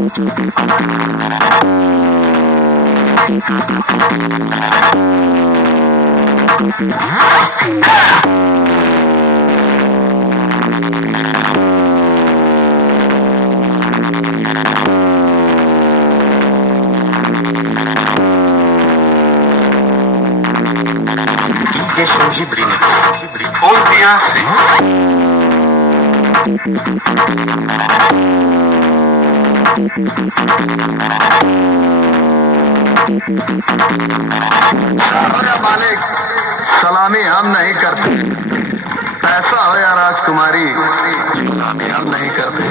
DJ Gibrix. Odiase. मालिक सलामी हम नहीं करते, पैसा हो या राजकुमारी सलामी हम नहीं करते।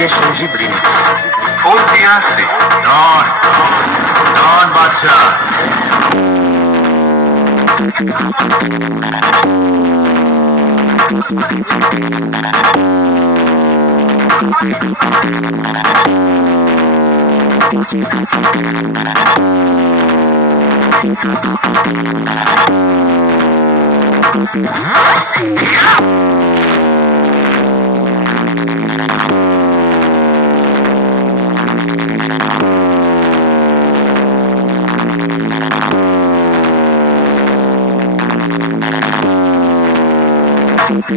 DJ Gibrix. Odiase. Non bacha. Yeah.